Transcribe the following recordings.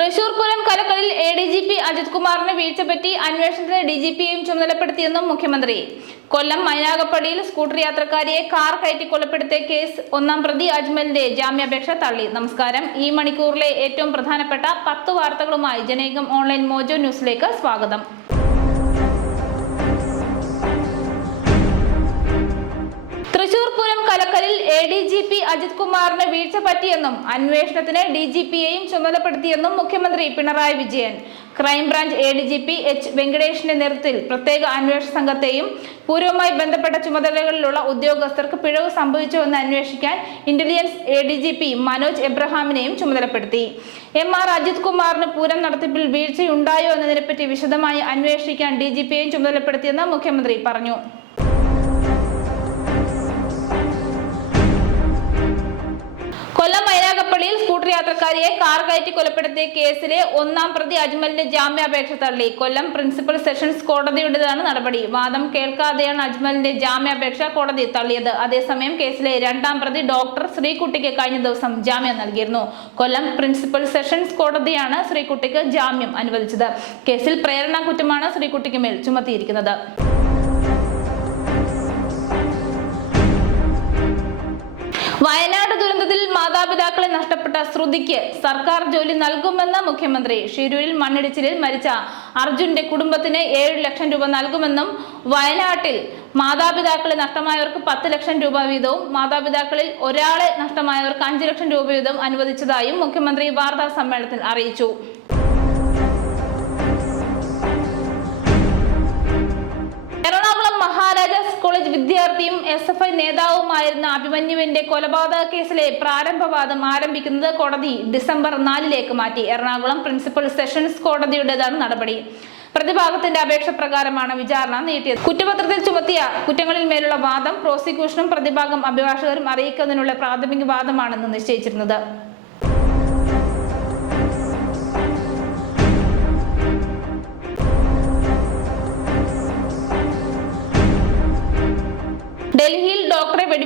Thrissur Pooram കലക്കളിൽ A D G P Ajith കുമാറിന് വീഴ്ച പറ്റി അന്വേഷണത്തിന് ഡി ജി പിയെയും ചുമതലപ്പെടുത്തിയെന്നും മുഖ്യമന്ത്രി. കൊല്ലം മൈനാകപ്പടിയിൽ സ്കൂട്ടർ യാത്രക്കാരിയെ കാർ കയറ്റി കൊലപ്പെടുത്തിയ കേസ് ഒന്നാം പ്രതി അജ്മലിന്റെ ജാമ്യാപേക്ഷ തള്ളി. നമസ്കാരം. ഈ മണിക്കൂറിലെ ഏറ്റവും പ്രധാനപ്പെട്ട പത്ത് വാർത്തകളുമായി ജനേകം ഓൺലൈൻ മോജോ ന്യൂസിലേക്ക് സ്വാഗതം. അജിത് കുമാറിന് വീഴ്ച പറ്റിയെന്നും അന്വേഷണത്തിന് ഡി ജി പിയെയും ചുമതലപ്പെടുത്തിയെന്നും മുഖ്യമന്ത്രി Pinarayi Vijayan. Crime branch A D G P H വെങ്കടേഷിന്റെ നേതൃത്വത്തിൽ പ്രത്യേക അന്വേഷണ സംഘത്തെയും പൂർവമായി ബന്ധപ്പെട്ട ചുമതലകളിലുള്ള ഉദ്യോഗസ്ഥർക്ക് പിഴവ് സംഭവിച്ചുവെന്ന് അന്വേഷിക്കാൻ intelligence A D G P Manoj എബ്രഹാമിനെയും ചുമതലപ്പെടുത്തി. എം ആർ അജിത് കുമാറിന് പൂരം നടത്തിപ്പിൽ വീഴ്ചയുണ്ടായോ എന്നതിനെപ്പറ്റി വിശദമായി അന്വേഷിക്കാൻ ഡി ജി പിയെയും ചുമതലപ്പെടുത്തിയെന്ന് മുഖ്യമന്ത്രി പറഞ്ഞു. കൊല്ലം മൈനാഗപ്പള്ളിയിൽ സ്കൂട്ടർ യാത്രക്കാരിയെ കാർ കയറ്റി കൊലപ്പെടുത്തിയ കേസിലെ ഒന്നാം പ്രതി അജ്മലിന്റെ ജാമ്യാപേക്ഷ തള്ളി. കൊല്ലം പ്രിൻസിപ്പൽ സെഷൻസ് കോടതിയുടേതാണ് നടപടി. വാദം കേൾക്കാതെയാണ് അജ്മലിന്റെ ജാമ്യാപേക്ഷ കോടതി തള്ളിയത്. അതേസമയം കേസിലെ രണ്ടാം പ്രതി ഡോക്ടർ ശ്രീകുട്ടിക്ക് കഴിഞ്ഞ ദിവസം ജാമ്യം നൽകിയിരുന്നു. കൊല്ലം പ്രിൻസിപ്പൽ സെഷൻസ് കോടതിയാണ് ശ്രീകുട്ടിക്ക് ജാമ്യം അനുവദിച്ചത്. കേസിൽ പ്രേരണ കുറ്റമാണ് ശ്രീകുട്ടിക്ക് മേൽ ചുമത്തിയിരിക്കുന്നത്. വയനാട് ദുരന്തത്തിൽ മാതാപിതാക്കളെ നഷ്ടപ്പെട്ട ശ്രുതിക്ക് സർക്കാർ ജോലി നൽകുമെന്ന് മുഖ്യമന്ത്രി. ഷിരൂരിൽ മണ്ണിടിച്ചിലിൽ മരിച്ച അർജുന്റെ കുടുംബത്തിന് ഏഴ് ലക്ഷം രൂപ നൽകുമെന്നും വയനാട്ടിൽ മാതാപിതാക്കളെ നഷ്ടമായവർക്ക് പത്ത് ലക്ഷം രൂപ വീതവും മാതാപിതാക്കളിൽ ഒരാളെ നഷ്ടമായവർക്ക് അഞ്ച് ലക്ഷം രൂപ വീതം അനുവദിച്ചതായും മുഖ്യമന്ത്രി വാർത്താ സമ്മേളനത്തിൽ അറിയിച്ചു. എസ് എഫ് ഐ നേതാവുമായിരുന്ന അഭിമന്യുവിന്റെ കൊലപാതക കേസിലെ പ്രാരംഭവാദം ആരംഭിക്കുന്നത് കോടതി ഡിസംബർ നാലിലേക്ക് മാറ്റി. എറണാകുളം പ്രിൻസിപ്പൽ സെഷൻസ് കോടതിയുടേതാണ് നടപടി. പ്രതിഭാഗത്തിന്റെ അപേക്ഷ പ്രകാരമാണ് വിചാരണ നീട്ടിയത്. കുറ്റപത്രത്തിൽ ചുമത്തിയ കുറ്റങ്ങളിൽ മേലുള്ള വാദം പ്രോസിക്യൂഷനും പ്രതിഭാഗം അഭിഭാഷകരും അറിയിക്കുന്നതിനുള്ള പ്രാഥമിക വാദമാണെന്ന് നിശ്ചയിച്ചിരുന്നത്.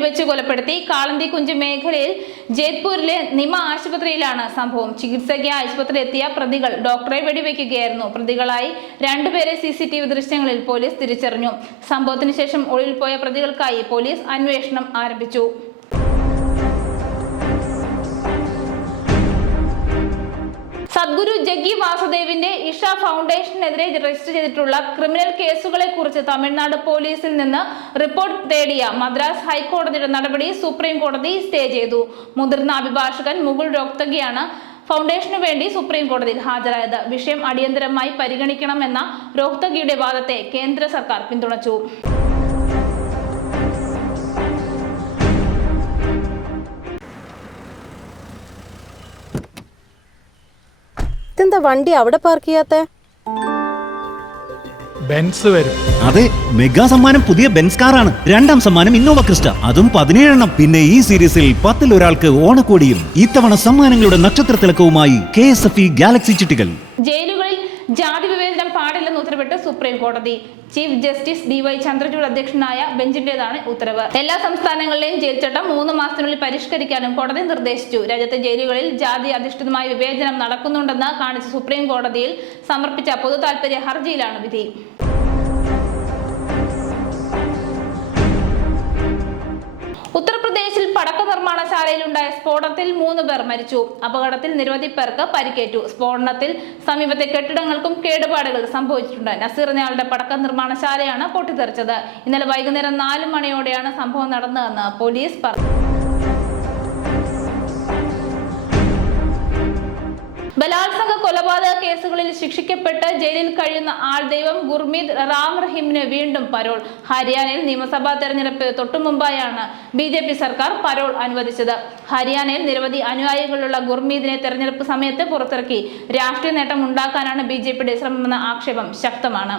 വെടിവെച്ച് കൊലപ്പെടുത്തി കാളന്തി കുഞ്ച് മേഖലയിൽ ജയ്പൂരിലെ നിമ ആശുപത്രിയിലാണ് സംഭവം. ചികിത്സയ്ക്ക് ആശുപത്രി എത്തിയ പ്രതികൾ ഡോക്ടറെ വെടിവെക്കുകയായിരുന്നു. പ്രതികളായി രണ്ടുപേരെ സി സി ടി വി ദൃശ്യങ്ങളിൽ പോലീസ് തിരിച്ചറിഞ്ഞു. സംഭവത്തിന് ശേഷം ഒളിവിൽ പോയ പ്രതികൾക്കായി പോലീസ് അന്വേഷണം ആരംഭിച്ചു. സദ്ഗുരു ജഗ്ഗി വാസുദേവിന്റെ ഇഷ ഫൗണ്ടേഷനെതിരെ രജിസ്റ്റർ ചെയ്തിട്ടുള്ള ക്രിമിനൽ കേസുകളെ കുറിച്ച് തമിഴ്നാട് പോലീസിൽ നിന്ന് റിപ്പോർട്ട് തേടിയ മദ്രാസ് ഹൈക്കോടതിയുടെ നടപടി സുപ്രീം കോടതി സ്റ്റേ ചെയ്തു. മുതിർന്ന അഭിഭാഷകൻ മുകുൾ രോഹ്തഗിയാണ് ഫൗണ്ടേഷനു വേണ്ടി സുപ്രീം കോടതിയിൽ ഹാജരായത്. വിഷയം അടിയന്തരമായി പരിഗണിക്കണമെന്ന രോഹ്തഗിയുടെ വാദത്തെ കേന്ദ്ര സർക്കാർ പിന്തുണച്ചു. ഇതെന്താ വണ്ടി അവിടെ പാർക്ക് ചെയ്യാത്ത? ബെൻസ് വരും. അതെ മെഗാ സമ്മാനം പുതിയ ബെൻസ് കാറാണ് രണ്ടാം സമ്മാനം ഇന്നോവ ക്രിസ്റ്റ അതും പതിനേഴെണ്ണം. പിന്നെ ഈ സീരീസിൽ പത്തിൽ ഒരാൾക്ക് ഓണക്കോടിയും ഇത്തവണ സമ്മാനങ്ങളുടെ നക്ഷത്രത്തിലക്കവുമായി K S F E galaxy ചിട്ടികൾ. ജയിലുകളിൽ ജാതി വിവേചനം പാടില്ലെന്ന് ഉത്തരവിട്ട് സുപ്രീം കോടതി. Chief justice D Y Chandrachud അധ്യക്ഷനായ ബെഞ്ചിന്റേതാണ് ഉത്തരവ്. എല്ലാ സംസ്ഥാനങ്ങളിലെയും ജയിൽ ചട്ടം മൂന്ന് മാസത്തിനുള്ളിൽ പരിഷ്കരിക്കാനും കോടതി നിർദ്ദേശിച്ചു. രാജ്യത്തെ ജയിലുകളിൽ ജാതി അധിഷ്ഠിതമായ വിവേചനം നടക്കുന്നുണ്ടെന്ന് കാണിച്ച് സുപ്രീം കോടതിയിൽ സമർപ്പിച്ച പൊതു താൽപര്യ ഹർജിയിലാണ് വിധി. നിർമ്മാണശാലയിലുണ്ടായ സ്ഫോടനത്തിൽ മൂന്ന് പേർ മരിച്ചു. അപകടത്തിൽ നിരവധി പേർക്ക് പരിക്കേറ്റു. സ്ഫോടനത്തിൽ സമീപത്തെ കെട്ടിടങ്ങൾക്കും കേടുപാടുകൾ സംഭവിച്ചിട്ടുണ്ട്. നസീർ എന്നയാളുടെ പടക്ക നിർമ്മാണശാലയാണ് പൊട്ടിത്തെറിച്ചത്. ഇന്നലെ വൈകുന്നേരം നാല് മണിയോടെയാണ് സംഭവം നടന്നതെന്ന് പോലീസ് പറഞ്ഞു ബലാത്സംഗ കൊലപാതക കേസുകളിൽ ശിക്ഷിക്കപ്പെട്ട് ജയിലിൽ കഴിയുന്ന ആൾ ദൈവം ഗുർമീത് റാം റഹീമിന് വീണ്ടും പരോൾ. ഹരിയാനയിൽ നിയമസഭാ തെരഞ്ഞെടുപ്പ് തൊട്ടുമുമ്പായാണ് ബി ജെ പി സർക്കാർ പരോൾ അനുവദിച്ചത്. ഹരിയാനയിൽ നിരവധി അനുയായികളുള്ള ഗുർമീതിനെ തെരഞ്ഞെടുപ്പ് സമയത്ത് പുറത്തിറക്കി. രാഷ്ട്രീയ നേട്ടം ഉണ്ടാക്കാനാണ് ബി ജെ പിയുടെ ശ്രമമെന്ന ആക്ഷേപം ശക്തമാണ്.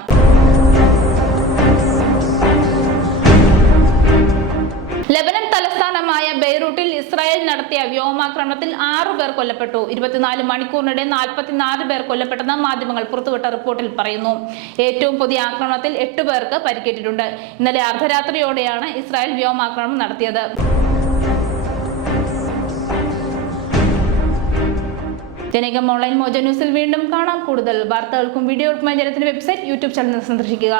ലെബനൻ തലസ്ഥാനമായ ബെയ്റൂട്ടിൽ ഇസ്രായേൽ നടത്തിയ വ്യോമാക്രമണത്തിൽ ആറു പേർ കൊല്ലപ്പെട്ടു. ഇരുപത്തിനാല് മണിക്കൂറിനിടെ നാൽപ്പത്തിനാല് പേർ കൊല്ലപ്പെട്ടെന്ന് മാധ്യമങ്ങൾ പുറത്തുവിട്ട റിപ്പോർട്ടിൽ പറയുന്നു. ഏറ്റവും പുതിയ ആക്രമണത്തിൽ എട്ട് പേർക്ക് പരിക്കേറ്റിട്ടുണ്ട്. ഇന്നലെ അർദ്ധരാത്രിയോടെയാണ് ഇസ്രായേൽ വ്യോമാക്രമണം നടത്തിയത്. ജനകം ഓൺലൈൻ മോജ ന്യൂസിൽ വീണ്ടും കാണാം. കൂടുതൽ വാർത്തകൾക്കും വീഡിയോകൾക്കുമായി ജനത്തിന്റെ വെബ്സൈറ്റ് യൂട്യൂബ് ചാനൽ സന്ദർശിക്കുക.